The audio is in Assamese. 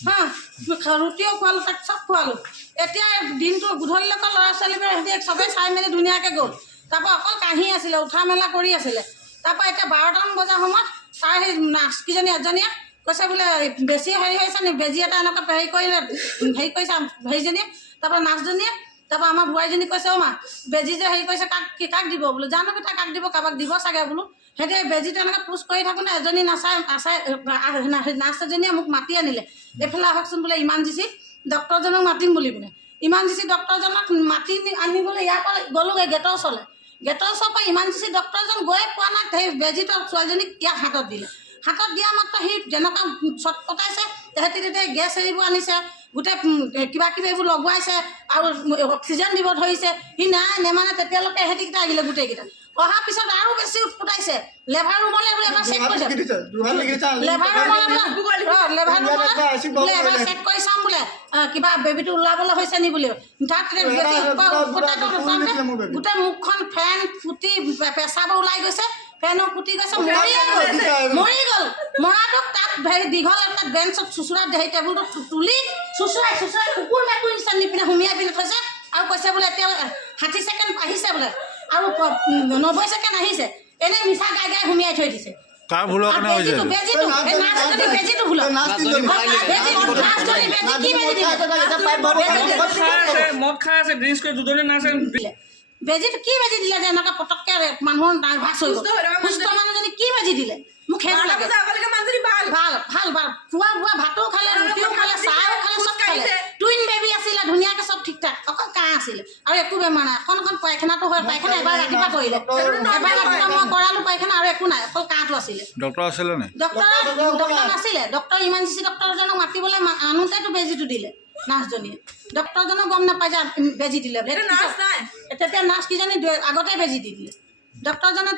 ৰুটিও খোৱালোঁ, তাক চব খোৱালোঁ। এতিয়া দিনটো গধূলিলৈকে ল'ৰা ছোৱালীবোৰে সিহঁতি চবেই চাই মেলি ধুনীয়াকৈ গ'ল। তাৰপৰা অকল কাঁহি আছিলে, উঠা মেলা কৰি আছিলে। তাৰপৰা এতিয়া 12টামান বজাৰ সময়ত তাৰ সেই নাৰ্ছকেইজনী এজনীয়ে কৈছে বোলে বেছি হেৰি হৈছে নি, বেজী এটা এনেকৈ হেৰি কৰিলে, হেৰি কৰিছে হেৰিজনীয়ে। তাৰপৰা নাৰ্ছজনীয়ে, তাৰপৰা আমাৰ বোৱাৰীজনী কৈছে অ' মা বেজী যে হেৰি কৰিছে কাক দিব বোলো, জানো পিতা কাক দিব, কাৰোবাক দিব চাগে বোলো। সিহঁতে বেজীটো এনেকৈ পোষ্ট কৰি থাকোঁতে এজনী নাৰ্ছ এজনীয়ে মোক মাতি আনিলে, এইফালে আহকচোন বোলে ইমানজেচি ডক্টৰজনক মাতিম বুলি পিনে। ইমানজেচি ডক্টৰজনক মাতি আনিবলৈ ইয়াৰ পৰা গ'লোগৈ গেটৰ ওচৰলৈ। গেটৰ ওচৰৰ পৰা ইমানজেচি ডক্টৰজন গৈ পোৱা নাই, সেই বেজীটো ছোৱালীজনীক ইয়াক হাতত দিলে। হাতত দিয়া মাত্ৰ সি যেনেকুৱা চট পটাইছে, তেহেঁতি তেতিয়া গেছ এৰিব আনিছে, গোটেই কিবা কিবি এইবোৰ লগোৱাইছে আৰু অক্সিজেন দিব ধৰিছে। সি নাই নেমানে, তেতিয়ালৈকে এহেঁতিকেইটা আহিলে গোটেইকেইটা। অহাৰ পিছত আৰু বেছি উৎপটাইছে, লেভাৰ ৰুমলৈ বোলে এবাৰ চেক কৰিছে, লেভাৰ ৰুমলৈ এবাৰ চেক কৰি চাম বোলে কিবা বেবীটো ওলাবলৈ হৈছে নি বুলি। তাত গোটেই মুখখন ফেন ফুটি পেচাব ওলাই গৈছে, ফেনো ফুটি গৈছে, মৰি গ'ল। মৰাটোক তাত হেৰি দীঘল এটা বেঞ্চত চুচুৰা হেৰি টেবুলটো তুলি চুচুৰাই কুকুৰ মেকুৰী নিচিনা নি পিনে সুমিয়াই পিনে থৈছে আৰু কৈছে বোলে এতিয়া 60 ছেকেণ্ড আহিছে বোলে আৰু 90 ছেকেণ্ড আহিছে, এনেই মিছা গাই গাই সুমিয়াই থৈ দিছে। কাৰ ভুলৰ কাৰণে হৈছে? বেজীটো ভুল। বেজীটো কি বেজী দিলে যে এনেকুৱা পটককৈ মানুহৰ নাৰ্ভাছ হৈ গ'ল? সুস্থ মানুহজনী কি বেজী দিলে? মোক সেইটো লাগে। ভাল খোৱা বোৱা ভাতো খালে, ৰুটিও খালে, চাহো খালে, চব খালে। টুইন বেবী আছিলে, ধুনীয়াকৈ চব ঠিক ঠাক, অকল কাহ আছিলে আৰু একো বেমাৰ নাই। অকণ পায়খানাটো হয়, পায়খানা এবাৰ ৰাতিপুৱা কৰিলে, এবাৰ ৰাতিপুৱা মই কৰালোঁ পায়খানা আৰু একো নাই, অকল কাহটো আছিলে। ডক্টৰ আছিলে নাই? ডক্টৰ নাছিলে। ডক্টৰ ইমানজেচি ডক্টৰজনক মাতিবলৈ আনোতেতো বেজীটো দিলে নাৰ্ছজনীয়ে। ডক্টৰজনো গম নাপায় যে বেজী দিলে। তেতিয়া নাৰ্ছকেইজনী আগতে বেজী দি দিলে। ডক্টৰজনে